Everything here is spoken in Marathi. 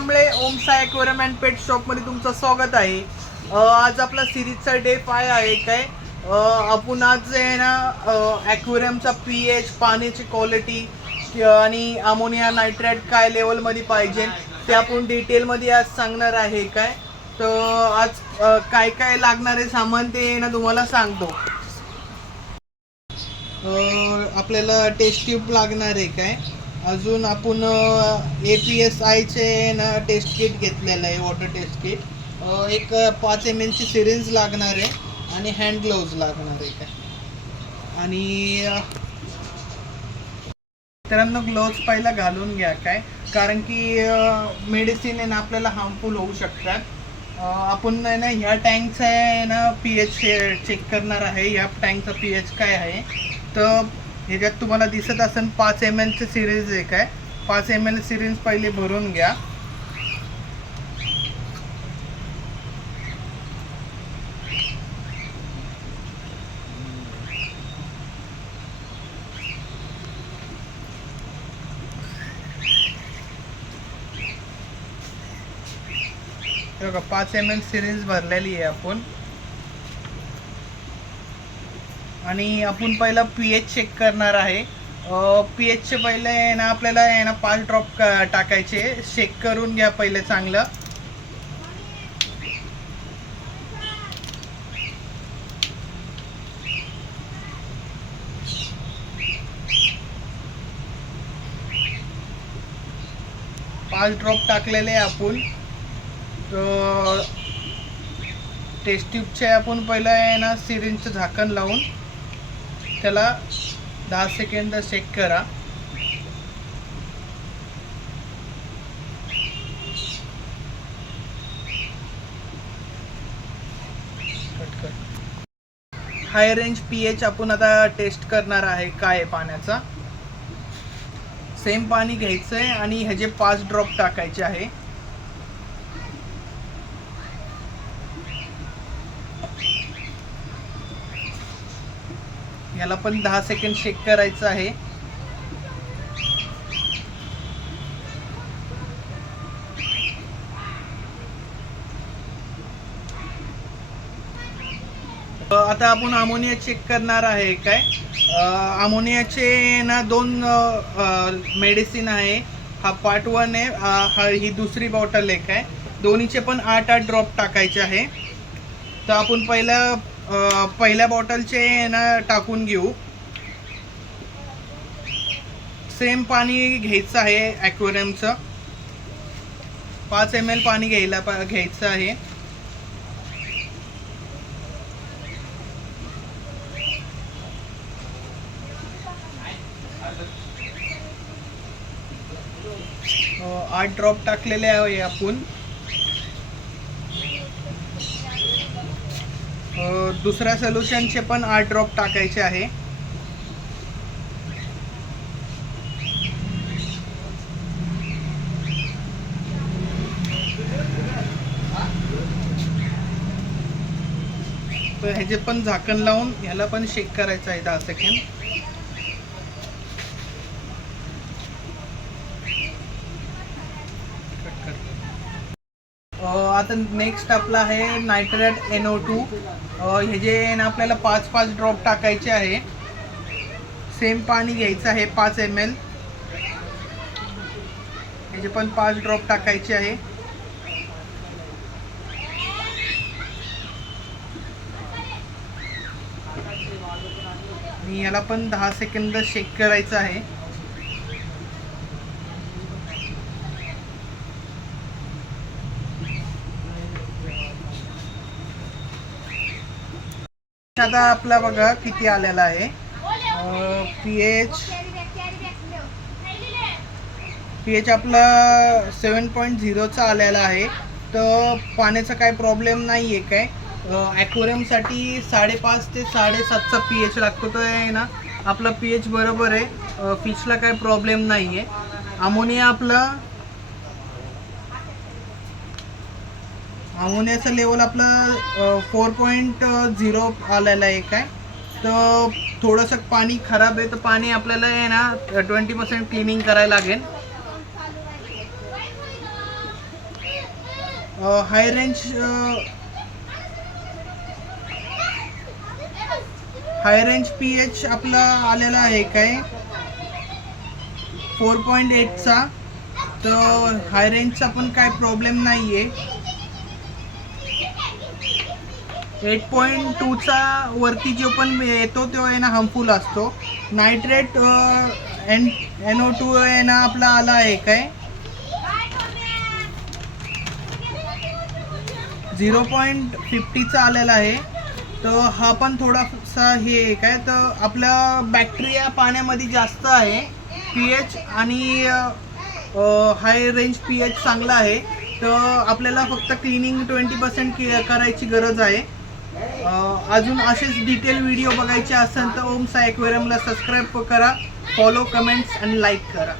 रमळे ओम साई ॲक्वेरियम अँड पेट शॉपमध्ये तुमचं स्वागत आहे। आज आपला सिरीजचा डे 5 आहे काय। आपण आज आहे ना ॲक्वेरियमचा पीएच, पाण्याची क्वालिटी आणि अमोनिया नायट्रेट काय लेवलमध्ये पाहिजे ते आपण डिटेलमध्ये आज सांगणार आहे काय। तर आज काय काय लागणारे सामान ते ना तुम्हाला सांगतो। आपल्याला टेस्ट ट्यूब लागणार आहे काय। अजून आपण APSIचे ना टेस्ट किट घेतलेलं आहे, वॉटर टेस्ट किट। एक 5 ml ची सिरिंज लागणार आहे आणि हँड ग्लोव्ज लागणार आहे काय। आणि मित्रांनो ग्लोव्ज पहिला घालून घ्या काय, कारण की मेडिसिन आहे ना आपल्याला हार्मफुल होऊ शकतात। आपण आहे ना ह्या टँकचा आहे ना पीएच चेक करणार आहे। ह्या टँकचा पीएच काय आहे तर ह्याच्यात तुम्हाला दिसत असेल 5 ml ची सिरीज आहे काय। 5 ml सिरीज पहिले भरून घ्या। बघा 5 ml सिरीज भरलेली आहे आपण। आणि आपण पहिला पीएच चेक करणार आहे। पीएच चे पहिले आहे ना आपल्याला आहे ना 5 ड्रॉप टाकायचे। चेक करून घ्या पहिले चांगलं। पाच ड्रॉप टाकलेले आपण। टेस्ट ट्यूबचे आपण पहिलं आहे ना सिरिंजचं झाकण लावून त्याला 10 सेकंद चेक करा। हाय रेंज पीएच आपण आता टेस्ट करणार आहे काय आहे पाण्याचा। सेम पाणी घ्यायचं आहे आणि ह्याचे 5 ड्रॉप टाकायचे आहे। याला पण 10 सेकंद चेक करायचं आहे। आता आपण अमोनिया चेक करणार आहे काय। अमोनियाचे ना 2 मेडिसिन आहे। हा पार्ट 1 आहे, ही दुसरी बॉटल आहे काय। दोन्हीचे पण 8-8 ड्रॉप टाकायचे आहे। तर आपण पहिल्या बॉटलचे ना टाकून घेऊ। सेम पाणी घ्यायचं आहे ॲक्वेरियमचं। 5 ml पाणी घ्यायचं आहे। आठ ड्रॉप टाकलेले आहे आपण। दुसऱ्या सोल्युशनचे पण 8 ड्रॉप टाकायचे आहे। तर ह्याचे पण झाकण लावून ह्याला पण शेक करायचं आहे 10 सेकंद। आता नेक्स्ट आपला आहे नायट्रेट NO2। ह्याचे ना आपल्याला 5-5 ड्रॉप टाकायचे आहे। सेम पाणी घ्यायचं आहे 5 ml। ह्याचे पण 5 ड्रॉप टाकायचे आहे। आणि याला पण 10 सेकंद शेक करायचं आहे। आता आपला बघा किती आलेला आहे पीएच आपला 7.0 चा आलेला आहे। तर पाण्याचा काय प्रॉब्लेम नाही आहे काय। ॲक्वेरियमसाठी 5.5 ते 7.5चा पीएच लागतो। तर आहे ना आपला पीएच बरोबर आहे। फिशला काय प्रॉब्लेम नाही आहे। अमोनियाचा लेवल आपला 4.0 आलेला आहे काय। तर थोडंसं पाणी खराब आहे, तर पाणी आपल्याला आहे ना 20% क्लिनिंग करायला लागेल। हाय रेंज पीएच आपला आलेला आहे काय 4.8चा. तर हाय रेंजचा पण काय प्रॉब्लेम नाही आहे. 8.2चा वरती जो पण येतो तो आहे ना हार्मफुल असतो. नायट्रेट NO2 आहे ना आपला आला आहे काय 0.50चा आलेला आहे. तर हा पण थोडासा हे आहे काय, तर आपला बॅक्टेरिया पाण्यामध्ये जास्त आहे. पीएच आणि हाय रेंज पीएच चांगला आहे. तर आपल्याला फक्त क्लिनिंग 20% करायची गरज आहे. अजून असेच डिटेल व्हिडिओ बघायचे असेल तर ओम साई ॲक्वेरियमला सबस्क्राईब करा, फॉलो, कमेंट्स आणि लाईक करा.